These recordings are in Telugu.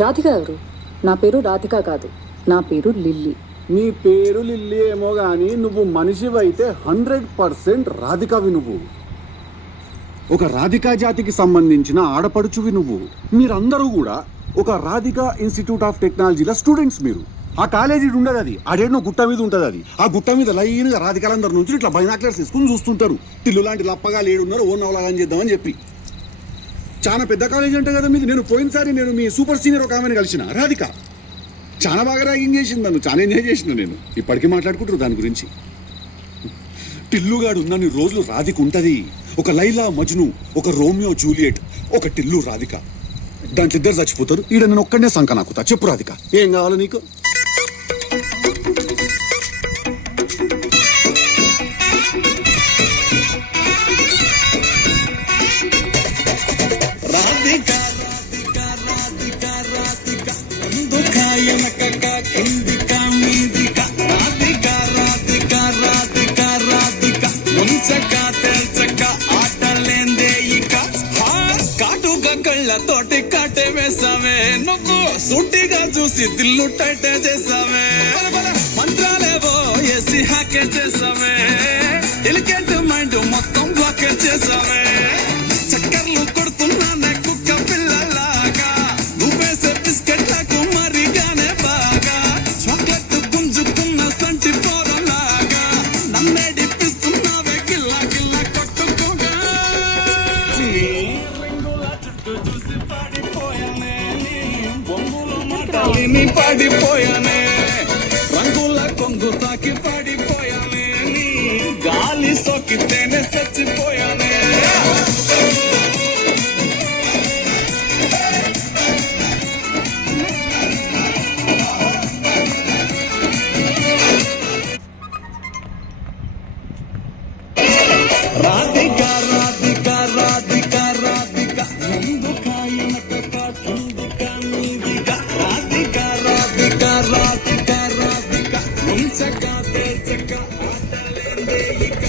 రాధిక ఎవరు? నా పేరు రాధిక కాదు, నా పేరు లిల్లీ. నీ పేరు లిల్లీ ఏమో గాని నువ్వు మనిషివైతే 100% రాధికవి. నువ్వు ఒక రాధికా జాతికి సంబంధించిన ఆడపడుచువి. నువ్వు మీరందరూ కూడా ఒక రాధికా ఇన్స్టిట్యూట్ ఆఫ్ టెక్నాలజీలో స్టూడెంట్స్. మీరు ఆ కాలేజీ ఉండదు, అది ఆడేనో గుట్ట మీద ఉంటుంది. అది ఆ గుట్ట మీద లైన్గా రాధికాలందరి నుంచి ఇట్లా బైనాక్లర్స్ తీసుకుని చూస్తుంటారు. టిల్లు లాంటి లప్పగా లేడున్నారు, ఓ నవలాగా చేద్దామని చెప్పి. చాలా పెద్ద కాలేజీ అంటే కదా మీది. నేను పోయినసారి నేను మీ సూపర్ సీనియర్ ఒక ఆమెను కలిసిన రాధిక. చాలా బాగా ర్యాగింగ్ చేసింది నన్ను, చాలా ఎంజాయ్ చేసిన. నేను ఇప్పటికీ మాట్లాడుకుంటారు దాని గురించి. టిల్లుగాడు ఉన్నన్ని రోజులు రాధిక ఉంటుంది. ఒక లైలా మజ్ను, ఒక రోమియో జూలియట్, ఒక టిల్లు రాధిక. దాంట్లో ఇద్దరు చచ్చిపోతారు. ఈడ నేను ఒక్కడనే సంక నాకుతా. చెప్పు రాధిక, ఏం కావాలి నీకు? తోటి కాటే వేసావే, నువ్వు సూటిగా చూసి దిల్లు టైటే చేసావే, మంత్రాలేవో వేసి హ్యాకే చేసావే, ఎలికెంట్ మైండ్ మొత్తం బ్లాకే చేసావే. చక్కర్లు కొడుతున్నానే కుక్క పిల్లలాగా, నువ్వేసే బిస్కెట్లకు మరిగానే బాగా, చాక్లెట్ గుంజుకున్న సంటి పోరలాగా, నన్నే డిప్పిస్తున్నావే గిల్లా గిల్లా కొట్టుకోగా. పడిపోయానే రంగుల కొంగు తాకి పడిపోయానే, గాలి సోకితేనే చచ్చిపోయానే. రాధిక రాధిక రాధిక రాధిక, ముందు కాయనక కాటుందిక నీదిక. రాధిక రాధిక రాధిక రాధిక, ముంచక తెచక ఆటలేందే ఇక.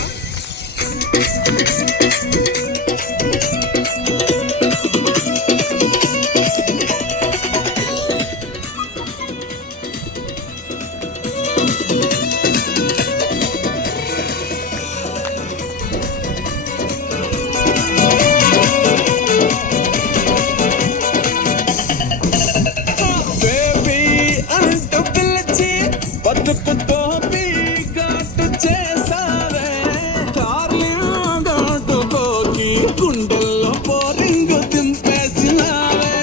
గుండెల్లో పోరింగు దింపేసినావే,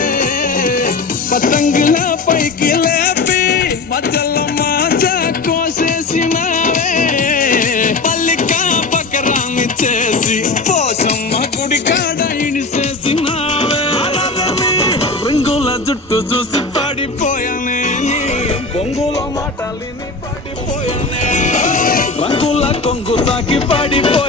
పతంగిలా పైకి లేపి మధ్యలో మాజా కోసేసినావే, పల్లికా పకరాన్ని చేసి పోసమ్మ గుడి కాడ ఇడిసేసినావే. రింగుల జుట్టు చూసి పడిపోయానే, బొంగుల మాటలిని పడిపోయానే, రంగుల కొంగు తాకి పడిపోయానే.